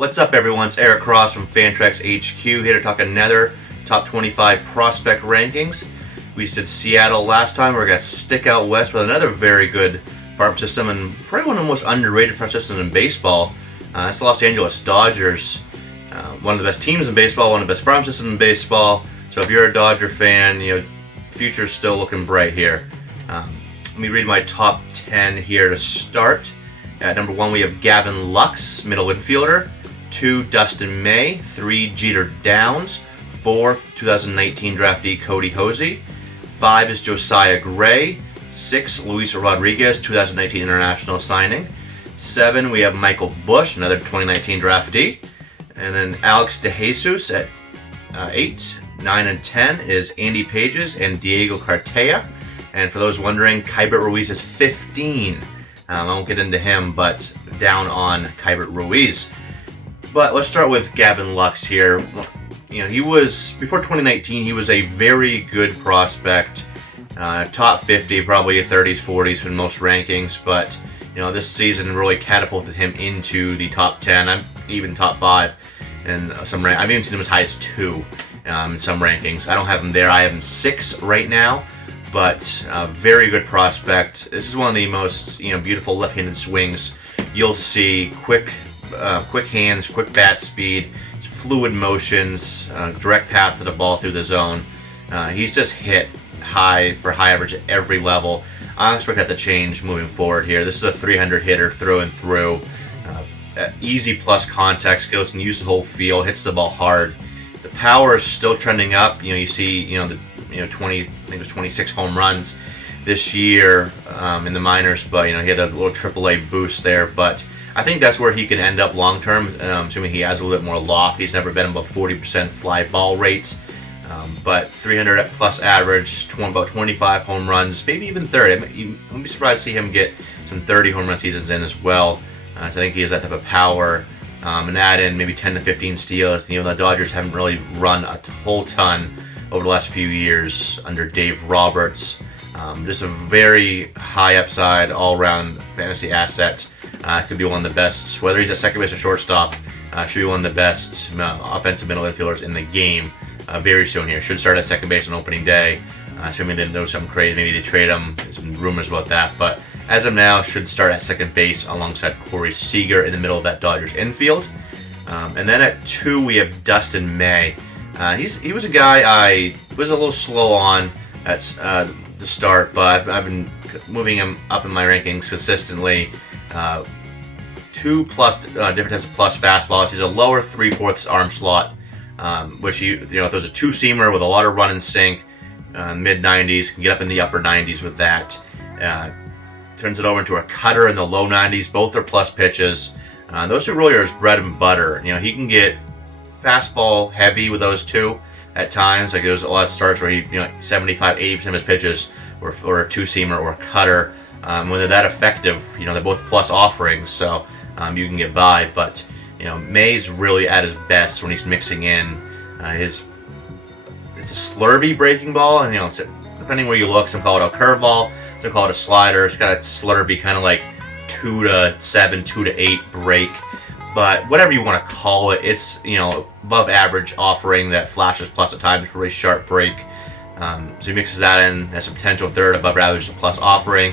What's up, everyone? It's Eric Cross from FantraxHQ here to talk another top 25 prospect rankings. We just did Seattle last time. We're going to stick out west with another very good farm system and probably one of the most underrated farm systems in baseball. It's the Los Angeles Dodgers. One of the best teams in baseball, one of the best farm systems in baseball. So if you're a Dodger fan, the future's still looking bright here. Let me read my top 10 here to start. At number 1, we have Gavin Lux, middle infielder. 2, Dustin May. 3, Jeter Downs. 4, 2019 draftee KODY HOESE. 5 is Josiah Gray. 6, Luis Rodriguez, 2019 international signing. 7, we have Michael Busch, another 2019 draftee. And then Alex DeJesus at 8. 9 and 10 is Andy Pages and Diego Cartaya. And for those wondering, Keibert Ruiz is 15. I won't get into him, but down on Keibert Ruiz. But let's start with Gavin Lux here. He was, before 2019, he was a very good prospect. Top 50, probably 30s, 40s in most rankings. But, this season really catapulted him into the top 10, even top 5. And I've even seen him as high as 2 in some rankings. I don't have him there. I have him 6 right now. But very good prospect. This is one of the most beautiful left-handed swings you'll see. Quick hands, quick bat speed, fluid motions, direct path to the ball through the zone. He's just hit high for high average at every level. I expect that to change moving forward here. This is a 300 hitter through and through. Easy plus contact skills, can use the whole field, hits the ball hard. The power is still trending up. You see, the 20, I think it was 26 home runs this year in the minors, but he had a little AAA boost there. But I think that's where he can end up long term, assuming he has a little bit more loft. He's never been above 40% fly ball rates, but 300 plus average, about 25 home runs, maybe even 30. I wouldn't be surprised to see him get some 30 home run seasons in as well. So I think he has that type of power. And add in maybe 10 to 15 steals. The Dodgers haven't really run a whole ton over the last few years under Dave Roberts. Just a very high upside, all-around fantasy asset. Could be one of the best, whether he's at second base or shortstop, should be one of the best offensive middle infielders in the game very soon here. Should start at second base on opening day. Assuming they didn't know something crazy, maybe they trade him. There's some rumors about that, but as of now, should start at second base alongside Corey Seager in the middle of that Dodgers infield. And then at 2, we have Dustin May. He was a guy I was a little slow on at the start, but I've been moving him up in my rankings consistently. 2 plus different types of plus fastballs. He's a lower 3/4 arm slot, which if there's a 2-seamer with a lot of run and sink, mid 90s, can get up in the upper 90s with that. Turns it over into a cutter in the low 90s. Both are plus pitches. Those two really are his bread and butter. He can get fastball heavy with those two at times. Like there's a lot of starts where he, 75-80% of his pitches or a 2-seamer or a cutter. When they're that effective, they're both plus offerings, so you can get by. But May's really at his best when he's mixing in it's a slurvy breaking ball, and depending where you look, some call it a curveball. They call it a slider. It's got a slurvy kind of like 2 to 7, 2 to 8 break. But whatever you want to call it, it's above average offering that flashes plus at times, really sharp break. So he mixes that in as a potential third above average plus offering.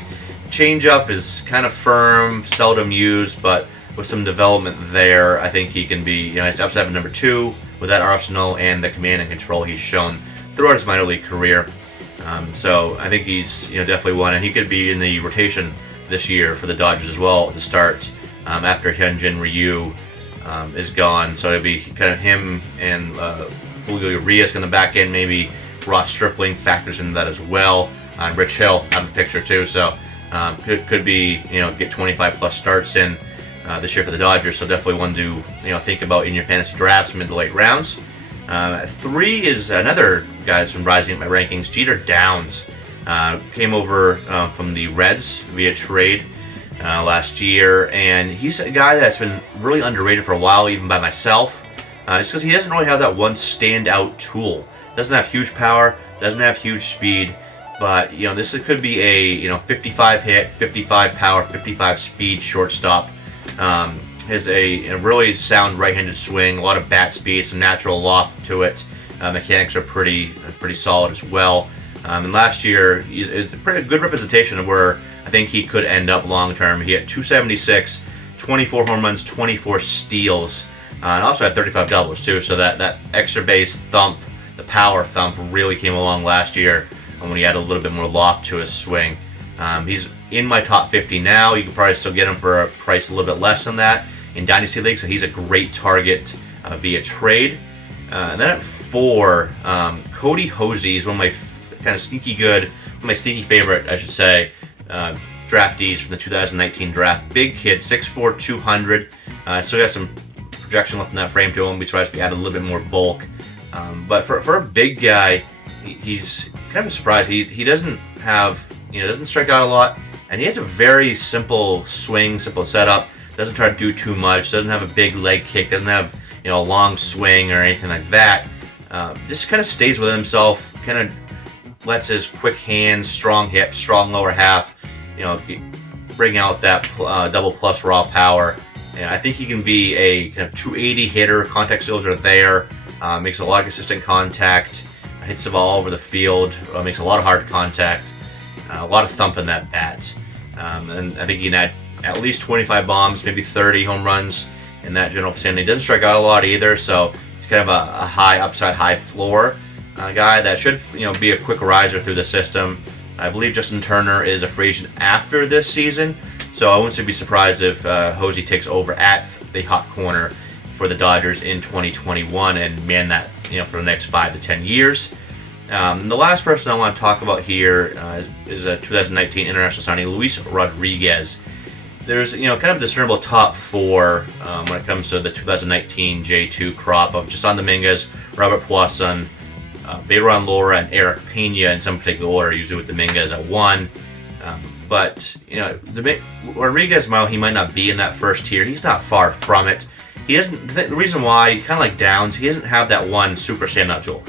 Changeup is kind of firm, seldom used, but with some development there, I think he can be his upside at number 2 with that arsenal and the command and control he's shown throughout his minor league career. So I think he's definitely one, and he could be in the rotation this year for the Dodgers as well to start after Hyun-jin Ryu is gone. So it'll be kind of him and Julio Urias in the back end. Maybe Ross Stripling factors into that as well. Rich Hill out of the picture too. So could be get 25 plus starts in this year for the Dodgers. So definitely one to think about in your fantasy drafts mid to late rounds. 3 is another guy that's been rising up my rankings. Jeter Downs came over from the Reds via trade last year, and he's a guy that's been really underrated for a while, even by myself. Just because he doesn't really have that one standout tool. Doesn't have huge power, doesn't have huge speed, but this could be a 55 hit, 55 power, 55 speed shortstop. has a really sound right-handed swing, a lot of bat speed, some natural loft to it. Mechanics are pretty solid as well. And last year, it's a pretty good representation of where I think he could end up long term. He had 276, 24 home runs, 24 steals, and also had 35 doubles too. So that extra base thump, the power thump, really came along last year when he had a little bit more loft to his swing. He's in my top 50 now. You can probably still get him for a price a little bit less than that in Dynasty League, so he's a great target via trade. And then at 4, KODY HOESE is one of my kind of sneaky good, one of my sneaky favorite, I should say, draftees from the 2019 draft. Big kid, 6'4", 200. Still got some projection left in that frame to him. Be surprised if we add a little bit more bulk. But for a big guy, he's kind of a surprise. He doesn't have, doesn't strike out a lot, and he has a very simple swing, simple setup. Doesn't try to do too much. Doesn't have a big leg kick. Doesn't have a long swing or anything like that. Just kind of stays with himself. Kind of lets his quick hands, strong hips, strong lower half, bring out that double plus raw power. And I think he can be a kind of 280 hitter. Contact skills are there. Makes a lot of consistent contact. Hits the ball over the field. Makes a lot of hard contact. A lot of thump in that bat. And I think he can add at least 25 bombs, maybe 30 home runs in that general vicinity. He doesn't strike out a lot either, so he's kind of a high upside, high floor guy that should be a quick riser through the system. I believe Justin Turner is a free agent after this season, so I wouldn't be surprised if HOESE takes over at the hot corner for the Dodgers in 2021 and man that for the next 5 to 10 years. The last person I want to talk about here is a 2019 international signing, Luis Rodriguez. There's kind of a discernible top 4 when it comes to the 2019 J2 crop of Jason Dominguez, Robert Puason, Bayron Lora, and Eric Pena in some particular order, usually with Dominguez at 1. But Rodriguez, while he might not be in that first tier, he's not far from it. He doesn't. The reason why, kind of like Downs, he doesn't have that one super standout jewel.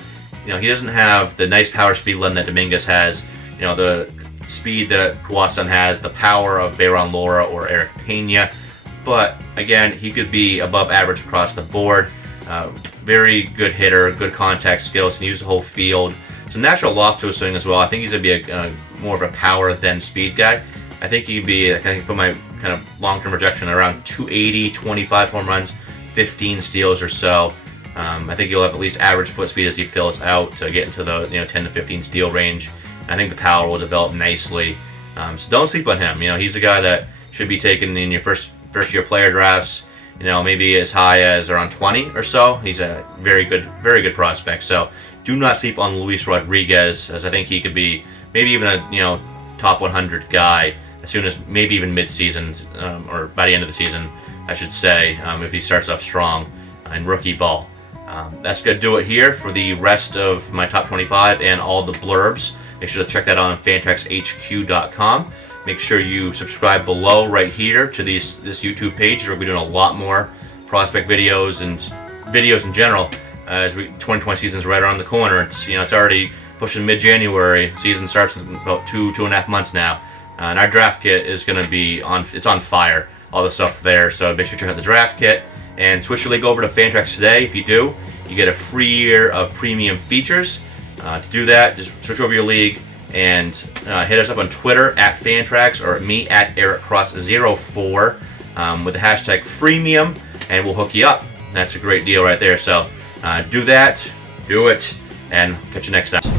He doesn't have the nice power speed blend that Dominguez has. The speed that Puason has, the power of Bayron Lora or Eric Pena. But again, he could be above average across the board. Very good hitter, good contact skills, can use the whole field. Some natural loft to his swing as well. I think he's going to be more of a power than speed guy. I think he'd be, I can put my kind of long-term projection around 280, 25 home runs, 15 steals or so. I think he'll have at least average foot speed as he fills out to get into the 10 to 15 steal range. I think the power will develop nicely. So don't sleep on him. He's a guy that should be taken in your first year player drafts. Maybe as high as around 20 or so. He's a very good prospect. So do not sleep on Luis Rodriguez, as I think he could be maybe even a top 100 guy as soon as maybe even mid-season or by the end of the season, I should say, if he starts off strong in rookie ball. That's going to do it here for the rest of my top 25 and all the blurbs. Make sure to check that out on FantraxHQ.com. Make sure you subscribe below right here to this YouTube page. We'll be doing a lot more prospect videos and videos in general as 2020 season's right around the corner. It's already pushing mid-January. Season starts in about 2.5 months now. And our draft kit is going to be on fire. All the stuff there. So make sure to check out the draft kit. And switch your league over to Fantrax today. If you do, you get a free year of premium features. To do that, just switch over your league and hit us up on Twitter at Fantrax or me at EricCross04 with the hashtag freemium, and we'll hook you up. That's a great deal right there. So do that, do it, and catch you next time.